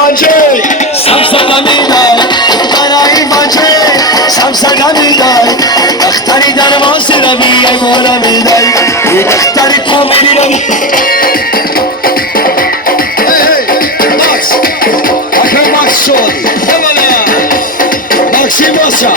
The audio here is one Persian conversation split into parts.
باجه سمسده میدای برای باجه سمسده میدای دختری در ماسی روی ای مولا میدای ای دختری تو میری روی ماکس اکر ماکس شد بمانه ماکسی باسا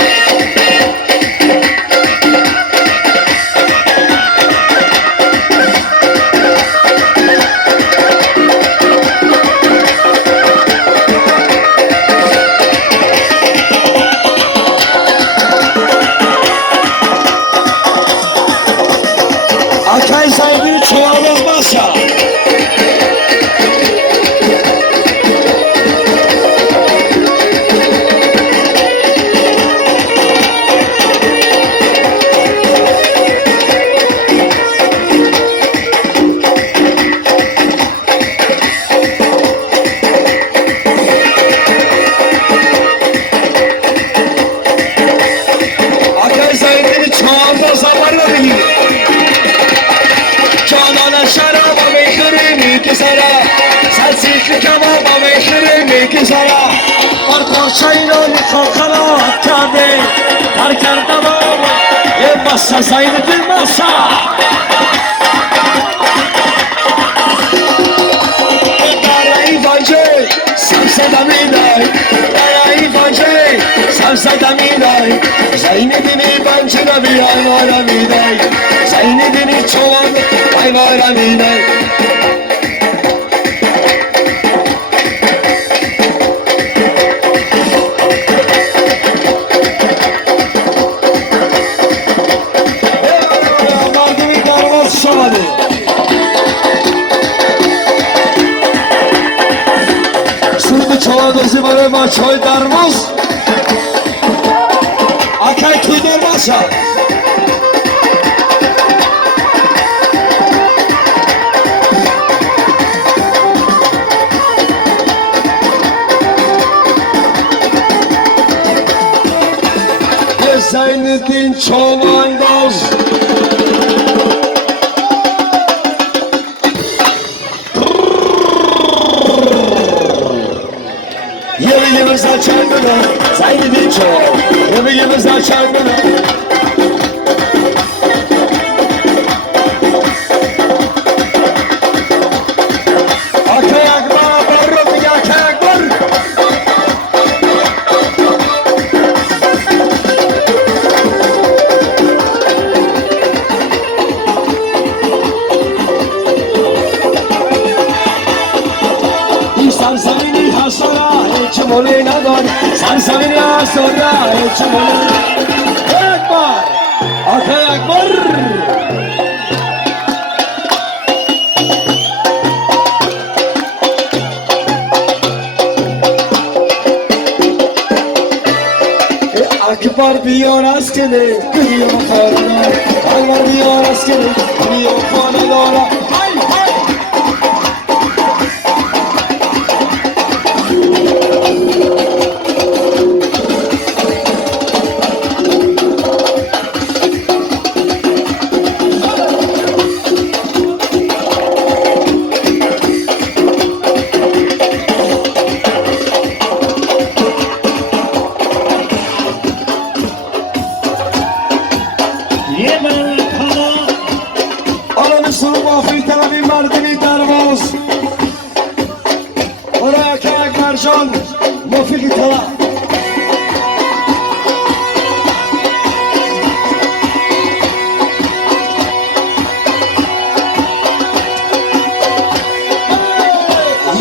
Akay sahibini çoğalmaz başa. Akay sahibini çoğalmaz zamanla bilir. جانان شرابا میخوری میکسره سرسیخ کبابا میخوری میکسره بر پارچه اینانی خواهرات کرده در کرده بابا یه بسه زین دل بسه برای باجه سمسده میدای برای باجه سمسده میدای زین دینی بنچه نبی آنارا میدای زین دینی چوان ayvara minay mardimi darvaz şamadı Surdu çoğadozi bana maçoy darvaz Akay tuy darvazsa Zeynettin Çoğlangoz Yemeğimizden çarpını Zeynettin Çoğ Yemeğimizden çarpını Akayak bana barrı bir akayak var سرزمینی حسارا هیچ مولی نداری سرزمینی حسارا هیچ مولی اکبر آقای اکبر اکبر بیان از کنه دنیا خانه اکبر بیان از کنه دنیا خانه دارا مردمی درواز برای که اکبر جان موفقی تلا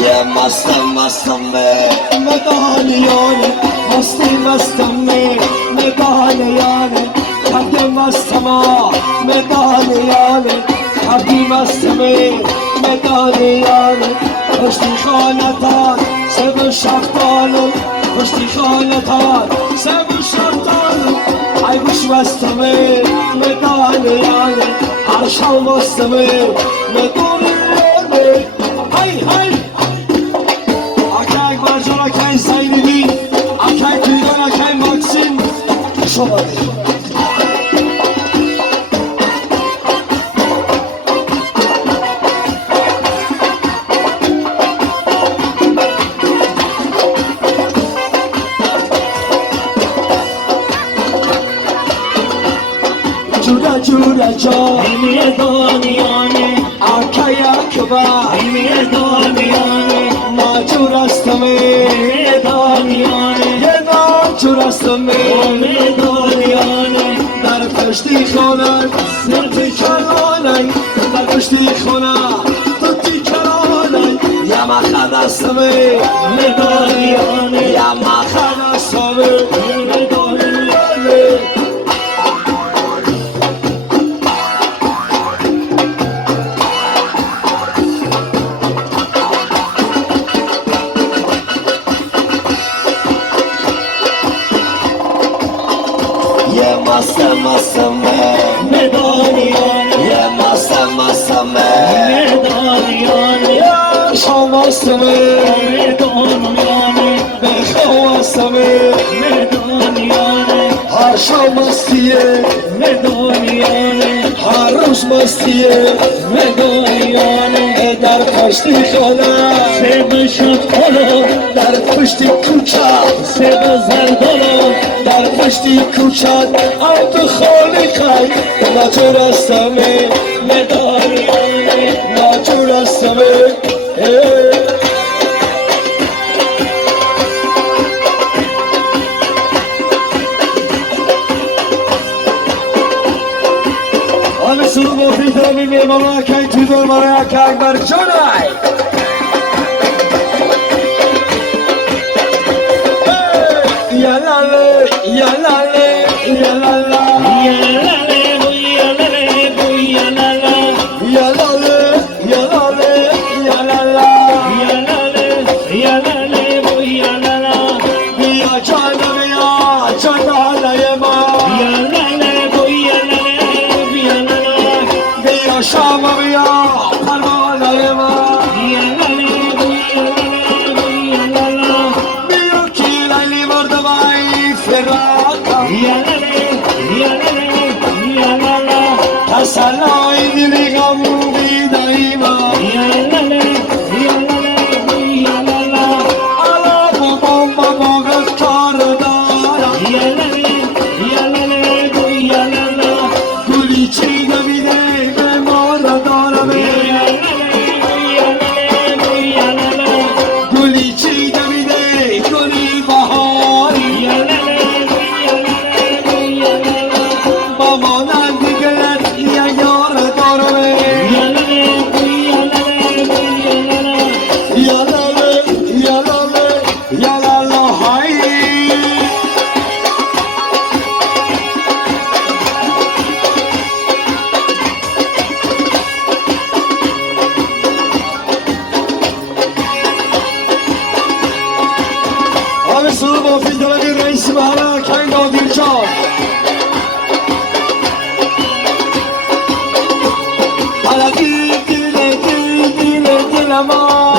یه مستم به مدانیانه مستم به مدانیانه کده مستم مدانیانه Abdi mastame medaliyane Kuşti khanatan sebu şaftalu Kuşti khanatan sebu şaftalu Ay kuş mastame medaliyane Arşal mastame medaliyane Hay hay Akay Barcan Akay Zaynidi Akay Tüygan Akay Maksim Şomadı کجا میدانیانه اکای اکبر میدانیانه ناجور هستم میدانیانه یه ناجور هستم میدانیانه در پشتی خانه سرتی کلانه در پشتی خانه توتی کلانه یا مخد هستم میدانیانه یا مخد هستم میدانیانه یه مستم میدانیانه یه مستم میدانیانه یه شمستم میدانیانه بخواستم میدانیانه هر شب مستیه میدانیانه هر روز مستیه میدانیانه در پشتی خانه سب شد خلو در پشتی کوچه سب زردالو در پشتی کوچه عبد خالقی ناجور هستم میدانیانه ناجور هستم همه سرو مفید دارمی میمانو اکی تو درمانه اکی اکبر جانای یلاله یلاله یلالا یالله بویالله بویالله یلاله یلاله یلالا یالله یالله بویالله بیا جانم یا جانالای ما یالله بویالله بویالله بیا شام بیا پروانه ما یالله بویالله بویالله بیا کی لیلی مردمای فراقا یالله یالله یالله تسلای دلی غم بیدایی ما یالله یالله بویالله علا بابا کار دارم یالله یالله بویالله گلی چیده میده به ما را دارم گلی چیده میده گلی بهاری با مانند دیگرت یه یار دارم یالاله یالاله یالالا های همه سرو مافی دارمی رئیس محله کنگ نادیر جان حالا دل ما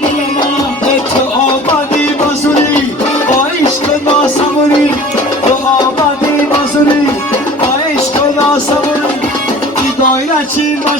دل ما تو آمدی بازوری با عشق ناسمونی تو آمدی بازوری با عشق ناسمونی ای دایره چی ما